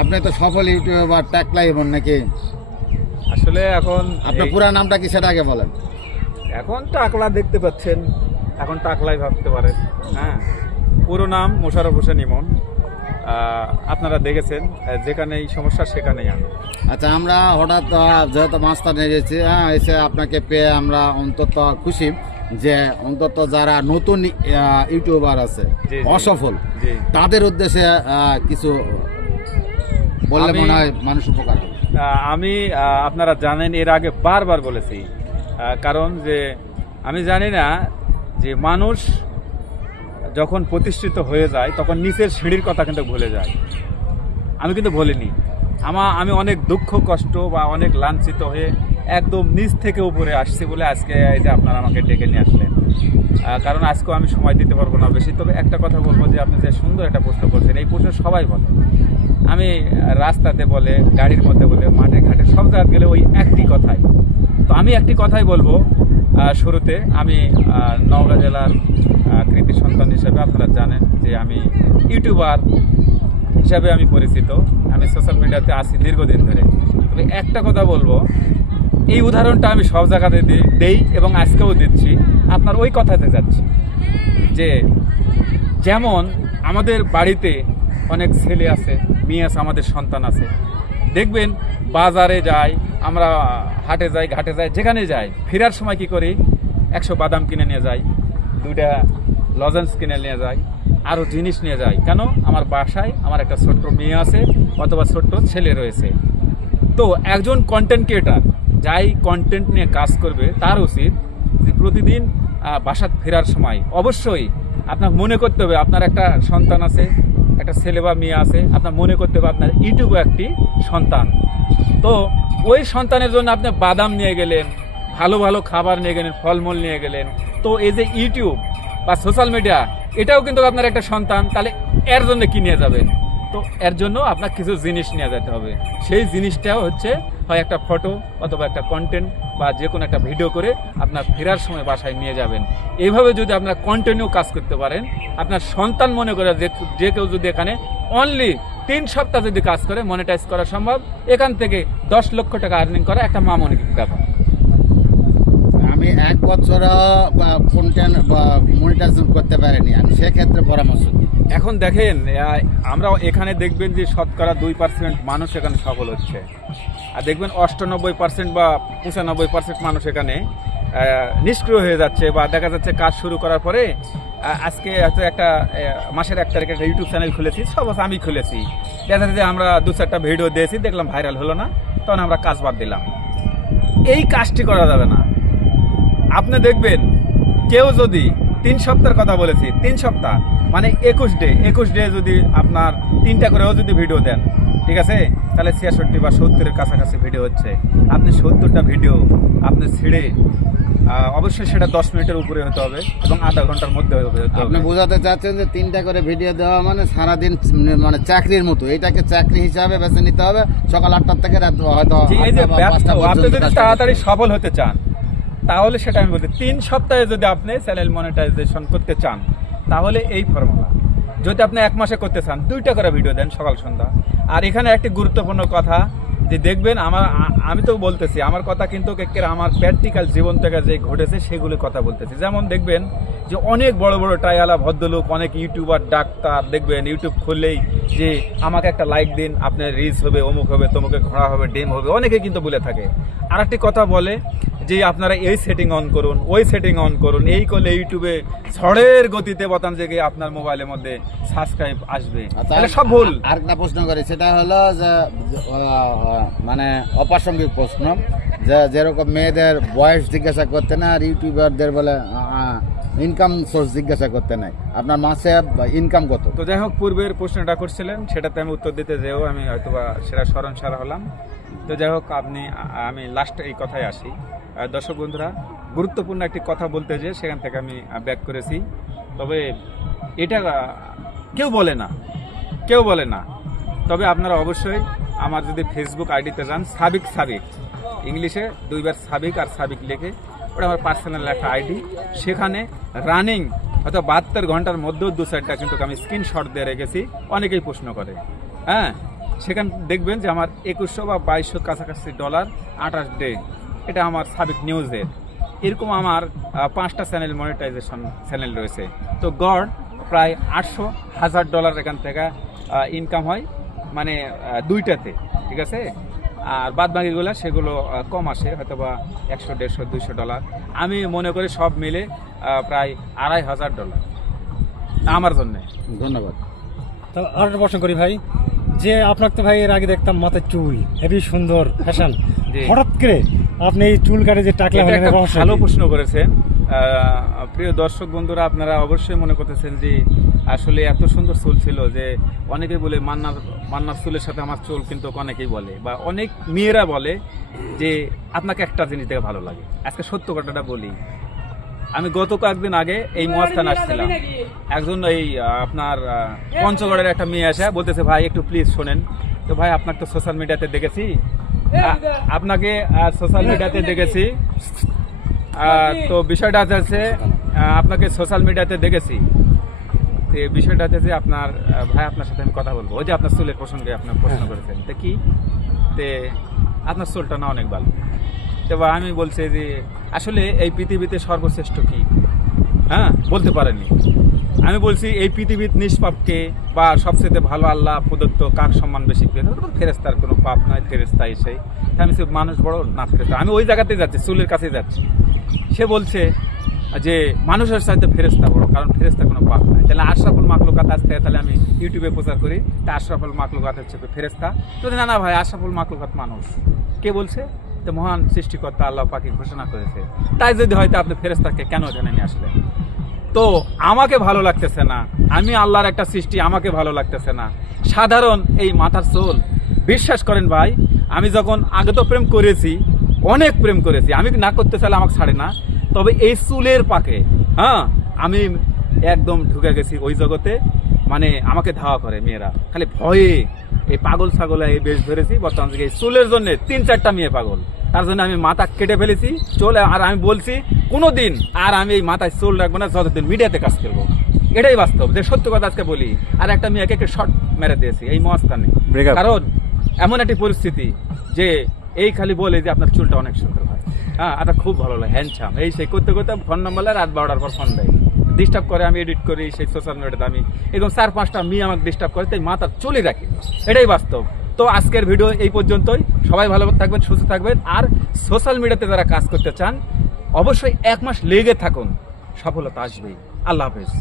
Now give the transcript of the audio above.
আপনি তো সফল ইউটিউবার টাকলাইবন নাকি? আসলে এখন আপনার পুরা নামটা কি সেটা আগে বলেন। এখন টাকলা দেখতে পাচ্ছেন, এখন টাকলাই ভাবতে পারেন। হ্যাঁ, পুরো নাম মোশাররফ হোসেন ইমন। আপনারা দেখেছেন, যেখানেই সমস্যা সেখানেই আমি। আচ্ছা, আমরা হঠাৎ যেহেতু মাস্তা নিয়ে গেছি, হ্যাঁ, এসে আপনাকে পেয়ে আমরা অন্তত খুশি যে অন্তত যারা নতুন ইউটিউবার আছে জি, জি। অসফল জি। তাদের উদ্দেশ্যে কিছু বললে মনে হয় মানুষ উপকার হবে। আমি আপনারা জানেন এর আগে বারবার বলেছি, কারণ যে আমি জানি না যে মানুষ যখন প্রতিষ্ঠিত হয়ে যায় তখন নিচের সিঁড়ির কথা কিন্তু ভুলে যায়। আমি কিন্তু বলিনি, আমি অনেক দুঃখ কষ্ট বা অনেক লাঞ্ছিত হয়ে একদম নিচ থেকে উপরে আসছি বলে আজকে এই যে আপনারা আমাকে ডেকে নিয়ে আসলেন। কারণ আজকেও আমি সময় দিতে পারবো না বেশি। তবে একটা কথা বলবো যে আপনি যে সুন্দর একটা প্রশ্ন করছেন, এই প্রশ্ন সবাই বলে। আমি রাস্তাতে বলে, গাড়ির মধ্যে বলে, মাঠে ঘাটে সব জায়গায় গেলে ওই একটি কথাই। তো আমি একটি কথাই বলবো শুরুতে। আমি নওগাঁ জেলার কৃতি সন্তান হিসেবে আপনারা জানেন যে আমি ইউটিউবার হিসাবে আমি পরিচিত। আমি সোশ্যাল মিডিয়াতে আছি দীর্ঘদিন ধরে। তবে একটা কথা বলবো, এই উদাহরণটা আমি সব জায়গাতে দেই এবং আজকেও দিচ্ছি। আপনার ওই কথাতে যাচ্ছি যে যেমন আমাদের বাড়িতে অনেক ছেলে আছে, মেয়ে আছে, আমাদের সন্তান আছে। দেখবেন বাজারে যাই, আমরা হাটে যাই, ঘাটে যাই, যেখানে যাই, ফেরার সময় কি করি, 100 বাদাম কিনে নিয়ে যাই, 2টা লজেন্স কিনে নিয়ে যাই, আরও জিনিস নিয়ে যাই। কেন? আমার বাসায় আমার একটা ছোট্ট মেয়ে আছে অথবা ছোট্ট ছেলে রয়েছে। তো একজন কন্টেন্ট ক্রিয়েটার যাই কন্টেন্ট নিয়ে কাজ করবে তার উচিত যে প্রতিদিন বাসা ফেরার সময় অবশ্যই আপনার মনে করতে হবে আপনার একটা সন্তান আছে, একটা ছেলে বা মেয়ে আছে। আপনার মনে করতে হবে আপনার ইউটিউবে একটি সন্তান। তো ওই সন্তানের জন্য আপনি বাদাম নিয়ে গেলেন, ভালো ভালো খাবার নিয়ে গেলেন, ফলমূল নিয়ে গেলেন। তো এই যে ইউটিউব বা সোশ্যাল মিডিয়া, এটাও কিন্তু আপনার একটা সন্তান। তাহলে এর জন্য কি নিয়ে যাবেন? তো এর জন্য আপনার কিছু জিনিস নিয়ে যেতে হবে। সেই জিনিসটাও হচ্ছে হয় একটা ফটো অথবা একটা কন্টেন্ট বা যে কোনো একটা ভিডিও করে আপনার ফেরার সময় বাসায় নিয়ে যাবেন। এইভাবে যদি আপনার কন্টিনিউ কাজ করতে পারেন, আপনার সন্তান মনে করে যে কেউ যদি এখানে অনলি 3 সপ্তাহ যদি কাজ করে মনিটাইজ করা সম্ভব। এখান থেকে 10 লক্ষ টাকা আর্নিং করা একটা মামুলি ব্যাপার। আমি 1 বছর কন্টেন্ট বা মনিটাইজেশন করতে পারিনি, আমি সেক্ষেত্রে পরামর্শ দিই। এখন দেখেন, আমরা এখানে দেখবেন যে শতকরা 2% মানুষ এখানে সফল হচ্ছে, আর দেখবেন 98% বা 95% মানুষ এখানে নিষ্ক্রিয় হয়ে যাচ্ছে। বা দেখা যাচ্ছে কাজ শুরু করার পরে আজকে হয়তো একটা মাসের 1 তারিখে একটা ইউটিউব চ্যানেল খুলেছি, সব আমি খুলেছি। দেখা যাচ্ছে যে আমরা 2-4টা ভিডিও দিয়েছি, দেখলাম ভাইরাল হলো না, তখন আমরা কাজ বাদ দিলাম। এই কাজটি করা যাবে না। আপনি দেখবেন কেউ যদি 3 সপ্তাহের কথা বলেছি, 3 সপ্তাহ মানে 21 ডে যদি আপনার 3টা করেও যদি ভিডিও দেন, ঠিক আছে, তাহলে 66 বা 70-এর কাছাকাছি ভিডিও হচ্ছে। আপনি 70টা ভিডিও আপনি ছেড়ে অবশ্যই সেটা 10 মিনিটের উপরে হতে হবে এবং আধা ঘন্টার মধ্যে হতে হবে। আপনি বোঝাতে চাচ্ছেন যে 3টা করে ভিডিও দেওয়া মানে সারাদিন মানে চাকরির মতো, এটাকে চাকরি হিসাবে বেছে নিতে হবে। সকাল 8টা থেকে রাত হয়তো এই যে 5টা আপনি যদি পর্যন্ত। তাড়াতাড়ি সফল হতে চান তাহলে সেটা আমি বলছি 3 সপ্তাহে যদি আপনি চ্যানেল মনিটাইজেশন করতে চান তাহলে এই ফর্মুলা। যদি আপনি 1 মাসে করতে চান 2টা করে ভিডিও দেন সকাল সন্ধ্যা। আর এখানে একটি গুরুত্বপূর্ণ কথা যে দেখবেন, আমি তো বলতেছি আমার কথা কিন্তু আমার প্র্যাকটিক্যাল জীবন থেকে যে ঘটেছে সেগুলো কথা বলতেছি। যেমন দেখবেন যে অনেক বড় বড় টাইওয়ালা ভদ্রলোক, অনেক ইউটিউবার, ডাক্তার দেখবেন ইউটিউব খুললেই যে আমাকে একটা লাইক দিন, আপনার রিচ হবে, অমুক হবে, তমুকে ঘোড়া হবে, ডেম হবে, অনেকে কিন্তু বলে থাকে। আর একটি কথা বলে যে আপনারা এই সেটিং অন করুন, ওই সেটিং অন করুন, এই করলে ইউটিউবে ঝড়ের গতিতে বোতাম জেগে আপনার মোবাইলের মধ্যে সাবস্ক্রাইব আসবে। তাহলে সব ভুল। আরেকটা প্রশ্ন করি, সেটা হলো যে মানে অপ্রাসঙ্গিক প্রশ্ন, যে যেরকম মেয়েদের বয়স জিজ্ঞাসা করতে না, আর ইউটিউবারদের বলে ইনকাম সোর্স জিজ্ঞাসা করতে নাই, আপনার মাসে ইনকাম কত? তো যাই হোক, পূর্বের প্রশ্নটা করছিলেন সেটাতে আমি উত্তর দিতে যেও আমি হয়তোবা সেটা স্মরণ সারা হলাম। তো যাই হোক, আমি লাস্টে এই কথায় আসি। দর্শক বন্ধুরা, গুরুত্বপূর্ণ একটি কথা বলতে যে সেখান থেকে আমি ব্যাক করেছি। তবে এটা কেউ বলে না। তবে আপনারা অবশ্যই আমার যদি ফেসবুক আইডিতে যান, সাবিক ইংলিশে 2 বার সাবিক আর সাবিক লিখে, ওটা আমার পার্সোনাল একটা আইডি। সেখানে রানিং হয়তো 72 ঘন্টার মধ্যেও 2-4টা কিন্তু আমি স্ক্রিনশট দিয়ে রেখেছি, অনেকেই প্রশ্ন করে। হ্যাঁ, সেখানে দেখবেন যে আমার 2100 বা 2200 কাছাকাছি ডলার 28 ডে, এটা আমার সাবিক নিউজের। এরকম আমার 5টা চ্যানেল মনিটাইজেশন চ্যানেল রয়েছে। তো গড় প্রায় 800,000 ডলার এখান থেকে ইনকাম হয়, মানে 2টাতে, ঠিক আছে। আর বাদ বাকিগুলো সেগুলো কম আসে, হয়তো বা 100, 150, 200 ডলার। আমি মনে করি সব মিলে প্রায় 2500 ডলার আমার জন্য। ধন্যবাদ। তো আর একটা প্রশ্ন করি ভাই, যে আপনাকে তো ভাই এর আগে দেখতাম মাথায় চুল হেভি সুন্দর ফ্যাশন, জি। হঠাৎ করে আপনি এই চুল কাটে যে টাকলা এটা হলেন, একটা এর রহস্য ভালো কি? প্রশ্ন করেছেন। প্রিয় দর্শক বন্ধুরা, আপনারা অবশ্যই মনে করতেছেন যে আসলে এত সুন্দর চুল ছিল, যে অনেকেই বলে মান্নার চুলের সাথে আমার চুল, কিন্তু অনেকেই বলে বা অনেক মেয়েরা বলে যে আপনাকে একটা জিনিস দেখে ভালো লাগে। আজকে সত্য কথাটা বলি, আমি গত কয়েকদিন আগে এই মহাস্থান আসছিলাম, একজন এই আপনার পঞ্চগড়ের একটা মেয়ে আসে বলতেছে, ভাই একটু প্লিজ শোনেন। তো ভাই, আপনাকে তো সোশ্যাল মিডিয়াতে দেখেছি, আপনাকে সোশ্যাল মিডিয়াতে দেখেছি, তো বিষয়টা হচ্ছে আপনাকে সোশ্যাল মিডিয়াতে দেখেছি, তো বিষয়টা হচ্ছে যে আপনার ভাই, আপনার সাথে আমি কথা বলবো। ওই যে আপনার চুলের প্রসঙ্গে আপনার প্রশ্ন করেছেন, তো কি, তে আপনার চুলটা না অনেক ভালো। তো আমি বলছি যে আসলে এই পৃথিবীতে সর্বশ্রেষ্ঠ কি, হ্যাঁ, বলতে পারেনি। আমি বলছি এই পৃথিবীর নিষ্পাপকে বা সবচেয়ে ভালো আল্লাহ প্রদত্ত কার সম্মান বেশি পেয়ে, ফেরেস্তার কোনো পাপ নয়, ফেরেস্তা এসে। আমি মানুষ বড় না ফেরেস্তা, আমি ওই জায়গাতেই যাচ্ছি, চুলের কাছেই যাচ্ছি। সে বলছে যে মানুষের চাইতে ফেরেস্তা বড়, কারণ ফেরেস্তা কোনো পাপ নাই। তাহলে আশরাফুল মাখলুকাত আসতে, তাহলে আমি ইউটিউবে প্রচার করি, তা আশরাফুল মাখলুকাত হচ্ছে ফেরেস্তা। তো না না ভাই, আশরাফুল মাখলুকাত মানুষ। কে বলছে? তো মহান সৃষ্টিকর্তা আল্লাহ পাকি ঘোষণা করেছে। তাই যদি হয়তো আপনি ফেরেস্তাকে কেন এখানে নিয়ে আসলেন? তো আমাকে ভালো লাগতেছে না, আমি আল্লাহর একটা সৃষ্টি, আমাকে ভালো লাগতেছে না। সাধারণ এই মাথার চুল, বিশ্বাস করেন ভাই, আমি যখন আগে তো প্রেম করেছি, অনেক প্রেম করেছি, আমি না করতে চাইলে আমাকে ছাড়ে না। তবে এই চুলের পাকে, হ্যাঁ, আমি একদম ঢুকে গেছি ওই জগতে, মানে আমাকে ধাওয়া করে মেয়েরা, খালি ভয়ে এই পাগল ছাগলে এই বেশ ধরেছি। বর্তমান থেকে এই চুলের জন্য 3-4টা মেয়ে পাগল, তার জন্য আমি মাথা কেটে ফেলেছি চুল। আর আমি বলছি কোনোদিন আর আমি এই মাথায় চুল রাখবো না, যতদিন মিডিয়াতে কাজ করবো। এটাই বাস্তব, যে সত্য কথা আজকে বলি। আর একটা মেয়েকে একটা শর্ট মেরে দিয়েছি এই মহাস্থানে, কারণ এমন একটি পরিস্থিতি যে এই খালি বলে যে আপনার চুলটা অনেক সুন্দর হয়, হ্যাঁ, এটা খুব ভালো লাগে, হ্যান্ডসাম, এই সেই করতে করতে ফোন নাম্বার রাত 12টার পর ফোন দেয়, ডিস্টার্ব করে, আমি এডিট করি সেই সোশ্যাল মিডিয়াতে। আমি এরকম 4-5টা মেয়ে আমাকে ডিস্টার্ব করে, তাই মাথার চুলই রাখি। এটাই বাস্তব। তো আজকের ভিডিও এই পর্যন্তই। সবাই ভালো থাকবেন, সুস্থ থাকবেন। আর সোশ্যাল মিডিয়াতে যারা কাজ করতে চান, অবশ্যই 1 মাস লেগে থাকুন, সফলতা আসবেই। আল্লাহ হাফেজ।